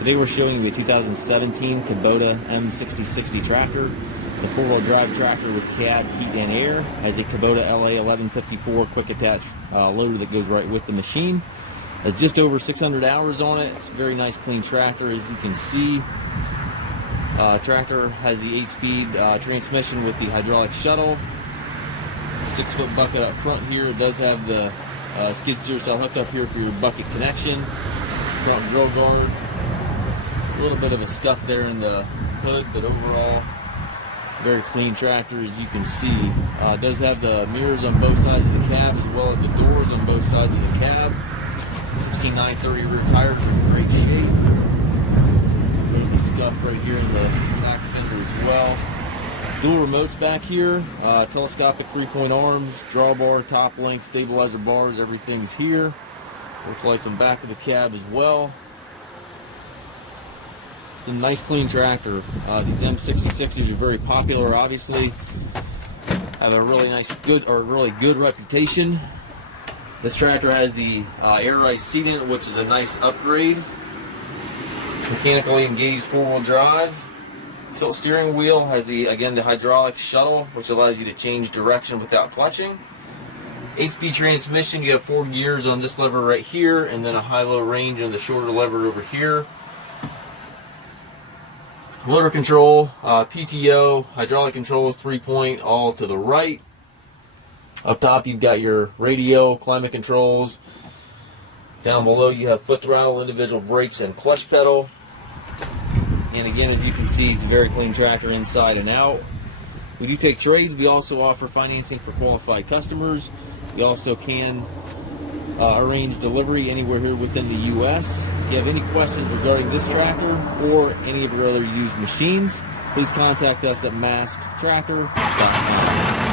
Today we're showing you a 2017 Kubota M6060 tractor. It's a four-wheel drive tractor with cab, heat, and air. Has a Kubota LA1154 quick attach loader that goes right with the machine. Has just over 600 hours on it. It's a very nice, clean tractor, as you can see. Tractor has the 8-speed transmission with the hydraulic shuttle. 6-foot bucket up front here. It does have the skid steer style hookup here for your bucket connection. Front grill guard. A little bit of a scuff there in the hood, but overall very clean tractor, as you can see. It does have the mirrors on both sides of the cab, as well as the doors on both sides of the cab. 16930 rear tires are in great shape. There's the scuff right here in the back fender as well. Dual remotes back here. Telescopic 3-point arms, drawbar, top length, stabilizer bars, everything's here. Work lights on back of the cab as well. It's a nice, clean tractor. These M6060s are very popular, obviously. Have a really nice, really good reputation. This tractor has the air ride seat in it, which is a nice upgrade. Mechanically engaged four-wheel drive. Tilt steering wheel has the hydraulic shuttle, which allows you to change direction without clutching. 8-speed transmission. You have 4 gears on this lever right here, and then a high-low range on the shorter lever over here. Motor control, PTO, hydraulic controls, 3-point, all to the right. Up top you've got your radio, climate controls. Down below you have foot throttle, individual brakes, and clutch pedal. And again, as you can see, it's a very clean tractor inside and out. We do take trades. We also offer financing for qualified customers. We also can arrange delivery anywhere here within the U.S. If you have any questions regarding this tractor or any of your other used machines, please contact us at maskedtractor.com.